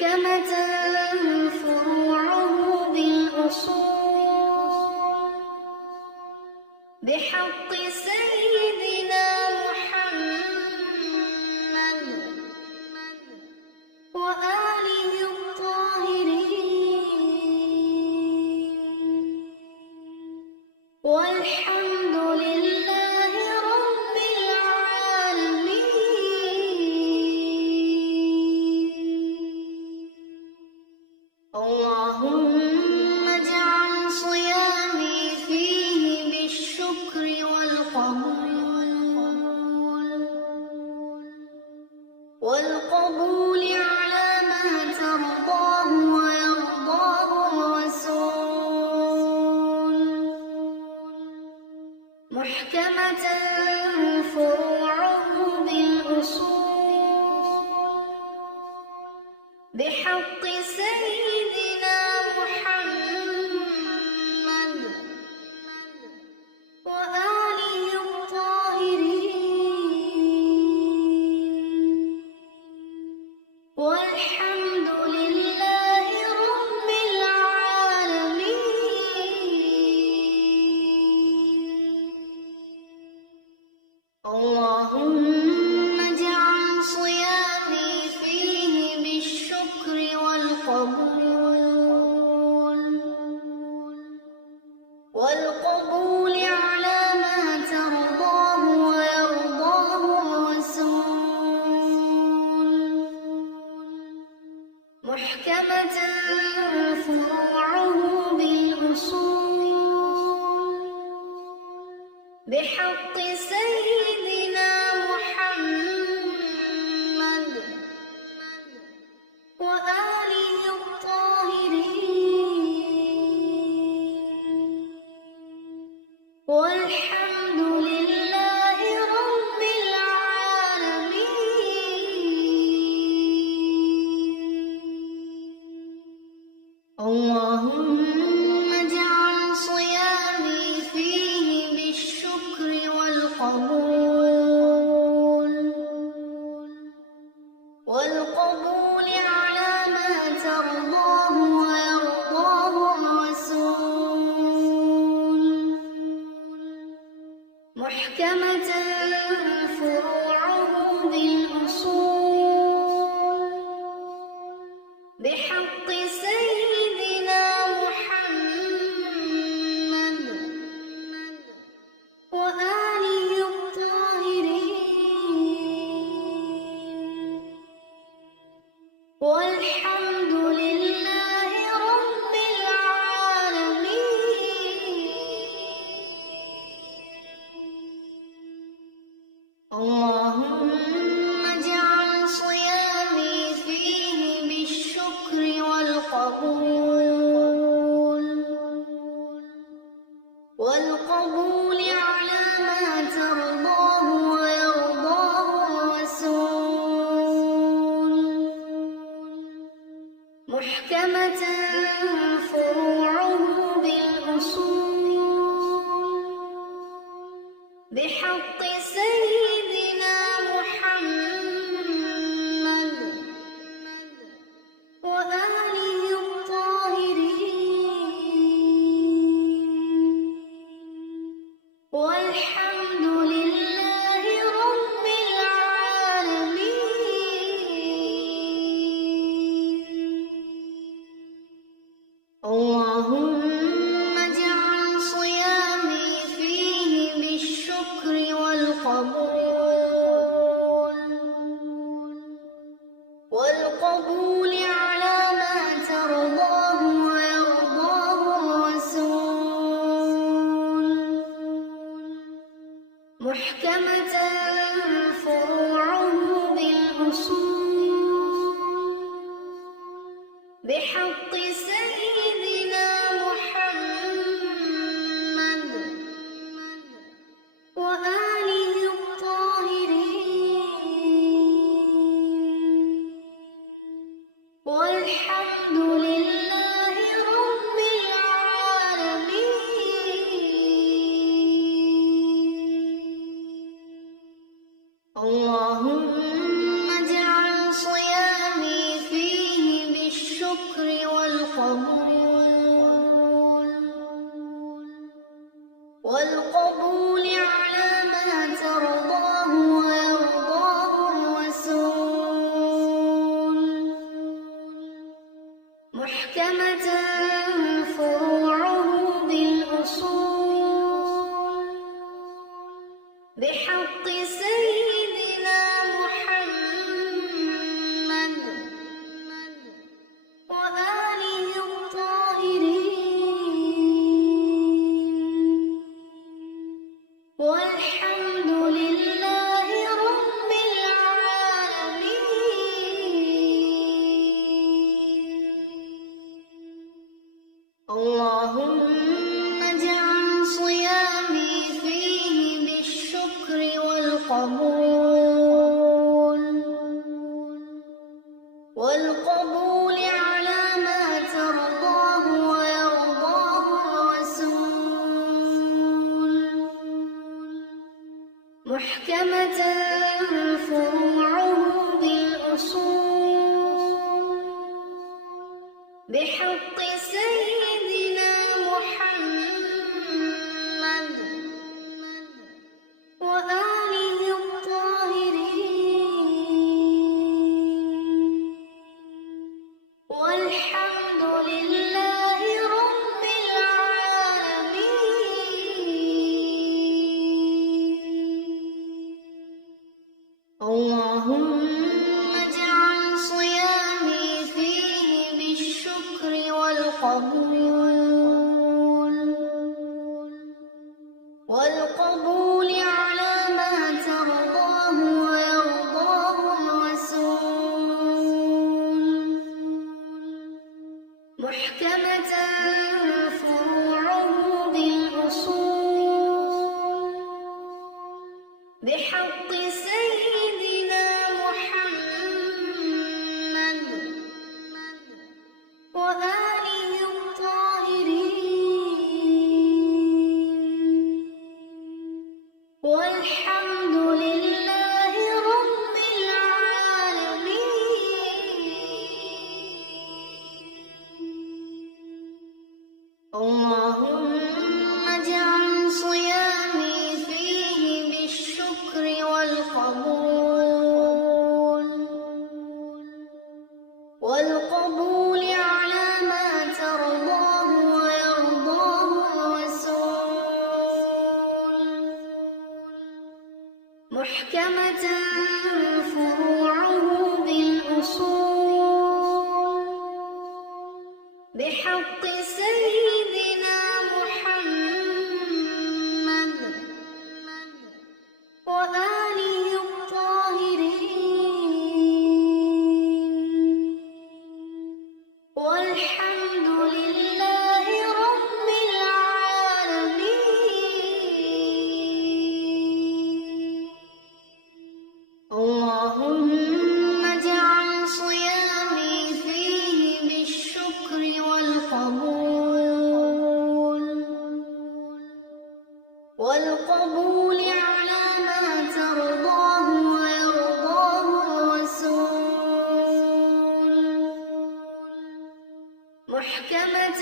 محكمة فروعه بالأصول بحق سيدنا محمد وآله الطاهرين، والحمد لله رب العالمين. اللهم اجعل صيامي فيه بالشكر والقبول على ما ترضاه ويرضاه الرسول. محكمة فروعه بالأصول بحق سيدنا محمد وآله الطاهرين، والحمد لله رب العالمين. اللهم اجعل صيامي فيه بالشكر والقبول على ما ترضاه ويرضاه الرسول. محكمة فروعه بالأصول بحق سيدنا محمد وآله الطاهرين، والحمد لله رب العالمين. اللهم اجعل صيامي فيه بالشكر والقبول على ما ترضاه ويرضاه الرسول. محكمة فروعه بالأصول بحق سيدنا محمد وآله الطاهرين، والحمد لله رب العالمين. اللهم اجعل صيامي فيه بالشكر والقبول على ما ترضاه ويرضاه الرسول. محكمة فروعه بالأصول بحق سيدنا محمد وآله الطاهرين، والحمد لله رب العالمين. اللهم اجعل صيامي فيه بالشكر والقبول على ما ترضاه ويرضاه الرسول. محكمة فروعه بالأصول بحق سيدنا محمد وآله الطاهرين، والحمد لله رب العالمين. اللهم اجعل صيامي فيه والقبول على ما ترضاه ويرضاه الرسول محكمة فروعه بالأصول بحق سيدنا محمد وآله الطاهرين والحمد لله رب العالمين. اللهم اجعل صيامي فيه بالشكر والقبول على ما ترضاه ويرضاه الرسول محكمة فروعه بالأصول بحق سيدنا محمد وآله الطاهرين والحمد لله رب العالمين. اللهم اجعل صيامي فيه بالشكر والقبول على ما ترضاه ويرضاه الرسول محكمة فروعه بالأصول بحق سيدنا محمد وآله الطاهرين والحمد لله رب العالمين. اللهم اجعل صيامي فيه بالشكر والقبول على ما ترضاه ويرضاه الرسول محكمة فروعه بالأصول بحق سيدنا محمد وآله الطاهرين والحمد لله رب العالمين. اللهم اجعل صيامي فيه بالشكر والقبول على ما ترضاه ويرضاه الرسول محكمة